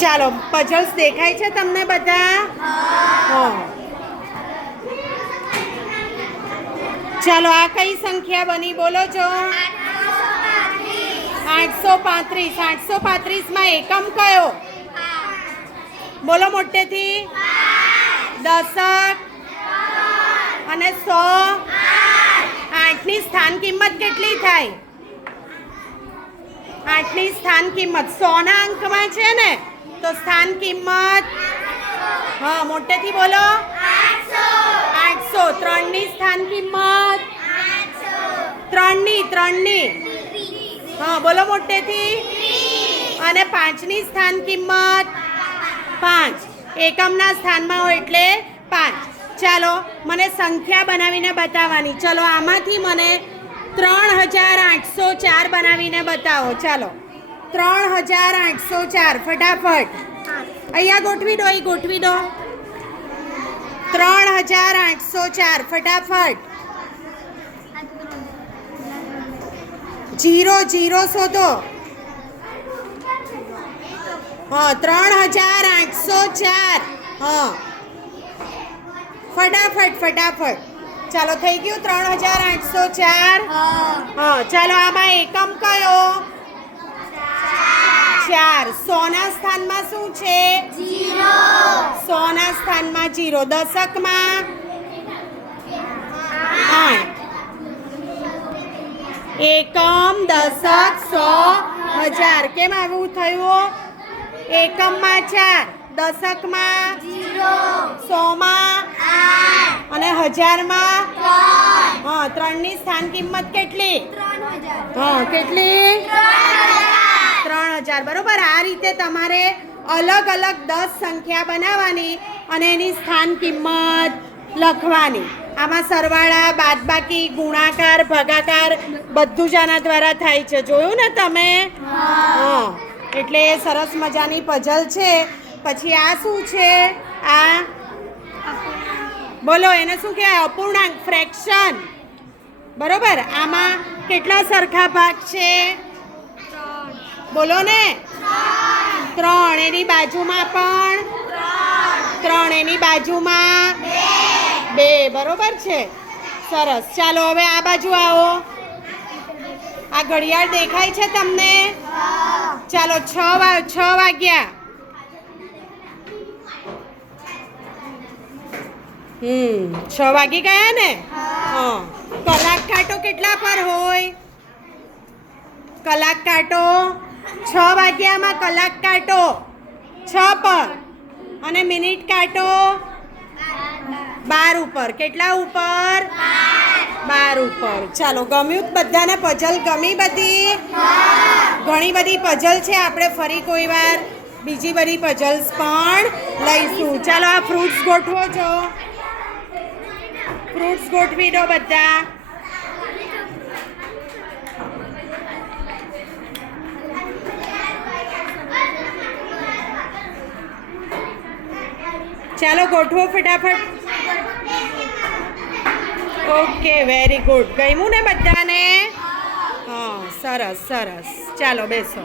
ચાલો પઝલ્સ દેખાય છે તમને બધા? હા. ચાલો આ કઈ સંખ્યા બની બોલો છો? 835. 835માં એકમ કયો? બોલો મોટેથી. દશક અને 100. 8ની સ્થાન કિંમત કેટલી થાય? 8ની સ્થાન કિંમત 100ના અંકમાં છે ને, તો સ્થાન કિંમત હા મોટેથી બોલો. 800. 3ની સ્થાન કિંમત 3ની હા બોલો મોટેથી. અને 5ની સ્થાન કિંમત 5. એકમના સ્થાનમાં હોય એટલે 5. ચાલો મને સંખ્યા બનાવીને બતાવવાની. ચલો આમાંથી મને 3804 બનાવીને બતાવો. ચાલો 3804 ફટાફટ અહીંયા ગોઠવી દો. અહીં ગોઠવી દો. 3804 ફટાફટ. 0 શોધો. હા 3804 હા ફટાફટ. ચાલો થઈ ગયું 3804. હા ચાલો આમાં એકમ કયો? 4. 100ના સ્થાનમાં શું છે? 100ના સ્થાનમાં 0. દશકમાં 8. એકમ, દશક, 100, 1000. કેમ આવું થયું? એકમમાં 4, દશકમાં 100માં 8 અને 1000માં 3. હા 3ની સ્થાન કિંમત કેટલી? 3000. હા કેટલી? 3000. બરોબર. આ રીતે તમારે અલગ અલગ 10 સંખ્યા બનાવવાની અને એની સ્થાન કિંમત લખવાની. આમાં સરવાળા, બાદબાકી, ગુણાકાર, ભાગાકાર બધું જ આના દ્વારા થાય છે. જોયું ને તમે? હા એટલે સરસ મજાની પઝલ છે. પછી આ શું છે? આ બોલો એને શું કહેવાય? અપૂર્ણાંક, ફ્રેક્શન. બરોબર. આમાં કેટલા સરખા ભાગ છે? બોલો ને. 3. એની બાજુમાં પણ 3. એની બાજુમાં 2. બરોબર છે. સરસ. ચાલો હવે આ બાજુ આવો. આ ઘડિયાળ દેખાય છે તમને? ચાલો 6 વાગ્યા. 6 વાગી ગયા ને? હા. કલાક કાંટો કેટલા પર હોય? કલાક કાંટો 6 વાગ્યામાં કલાક કાંટો 6 પર અને મિનિટ કાંટો 12 ઉપર. કેટલા ઉપર? 12 ઉપર. ચાલો ગમ્યું બધાને? પઝલ ગમી બધી? ઘણી બધી પઝલ છે. આપણે ફરી કોઈ વાર બીજી બધી પઝલ્સ પણ લઈશું. ચાલો આ ફ્રૂટ્સ ગોઠવો છો. ફ્રૂટ્સ ગોઠવી દો બધા. ચાલો ગોઠવો ફટાફટ. Okay very good. ગમ્યું ને બધાને? હા સરસ. ચાલો બેસો.